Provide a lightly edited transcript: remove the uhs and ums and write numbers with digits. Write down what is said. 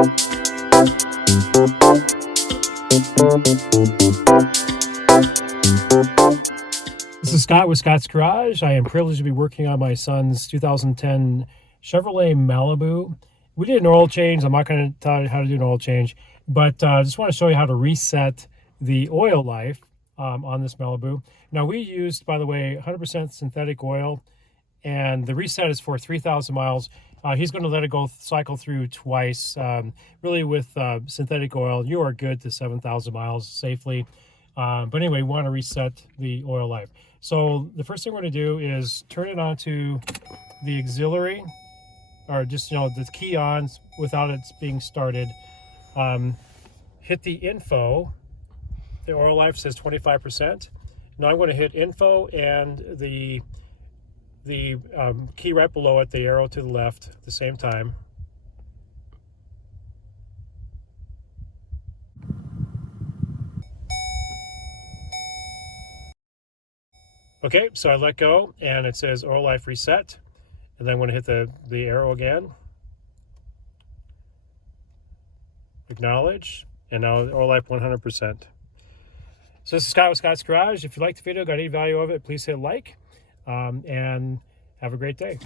This is Scott with Scott's Garage. I am privileged to be working on my son's 2010 Chevrolet Malibu. We did an oil change. I'm not going to tell you how to do an oil change, but I just want to show you how to reset the oil life on this Malibu. Now, we used, by the way, 100% synthetic oil, and the reset is for 3,000 miles. He's going to let it go cycle through twice. Really, with synthetic oil, you are good to 7,000 miles safely. But anyway, we want to reset the oil life. So the first thing we're going to do is turn it onto the auxiliary, or just, the key on without it being started. Hit the info. The oil life says 25%. Now I'm going to hit info and the key right below it, the arrow to the left at the same time. Okay, so I let go and it says oil life reset, and then I'm going to hit the arrow again. Acknowledge, and now oil life 100%. So this is Scott with Scott's Garage. If you liked the video, got any value of it, please hit like, and have a great day.